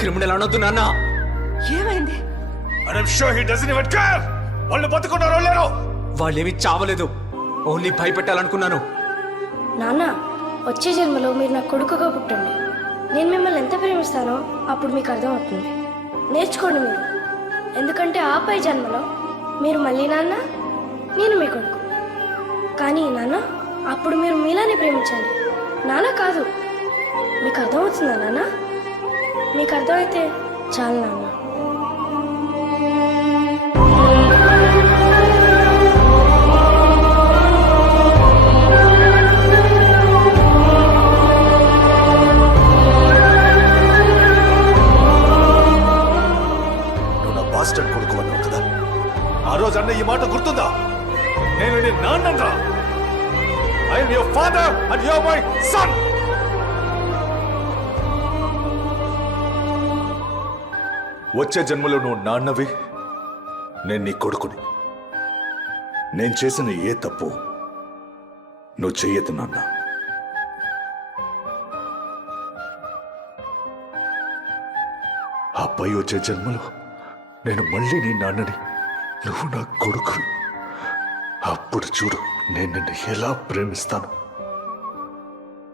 Criminal అనొద్దు నాన్న. ఏమైంది? వాళ్ళు బతుకున్నారో లేరో. వాళ్ళేమి చావలేదు, ఓన్లీ భయపెట్టాలనుకున్నాను. నాన్న, వచ్చే జన్మలో మీరు నా కొడుకుగా పుట్టండి. నేను మిమ్మల్ని ఎంత ప్రేమిస్తానో అప్పుడు మీకు అర్థమవుతుంది. నేర్చుకోండి మీరు. ఎందుకంటే ఆపై జన్మలో మీరు మళ్ళీ నాన్న, నేను మీ కొడుకు. కానీ నాన్న, అప్పుడు మీరు మీలానే ప్రేమించండి, నాన్న కాదు. మీకు అర్థమవుతుందా నాన్న? మీకు అర్థమైతే చాలు నాన్న. కొడుకు అన్నావు కదా, ఆ రోజు అన్న ఈ మాట గుర్తుందా? నేను నీ నాన్నరా. I am your father and you are my son. వచ్చే జన్మలో నువ్వు నాన్నవి, నేను నీ కొడుకుని. నేను చేసిన ఏ తప్పు నువ్వు చెయ్యదు నాన్న. ఆ పై వచ్చే జన్మలో నేను మళ్ళీ నీ నాన్నని, నువ్వు నా కొడుకు. అప్పుడు చూడు నేను నిన్ను ఎలా ప్రేమిస్తాను.